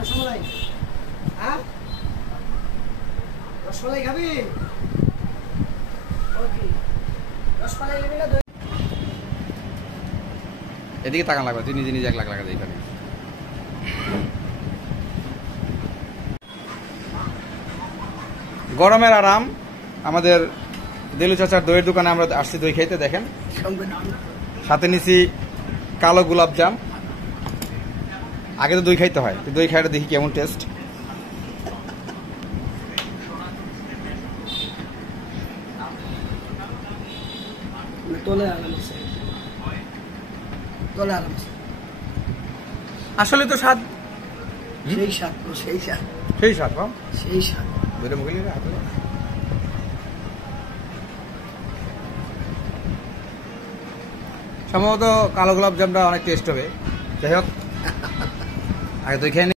রসমালাই, হ্যাঁ রসমালাই খাবি? রসমালাই নেবি না? এদিকে টাকা লাগবে, তুই নিজে নিজে 1 লাখ টাকা দিয়ে এখানে। গরমের আরাম আমাদের দেলু চাচার দইয়ের দোকানে আমরা আসছি দই খাইতে। দেখেন সাথে নিছি কালো গোলাপ জাম। আগে তো দই খাইতে হয়, দই খাইতে দেখি কেমন টেস্ট। আসলে তো স্বাদ, সেই স্বাদ, সেই স্বাদ, সেই স্বাদ, সেই স্বাদ। দইটা মুখে নিয়ে হাতে সম্ভবত কালো গোলাপ জামটা অনেক টেস্ট হবে। যাই হোক, আগে দই খেয়ে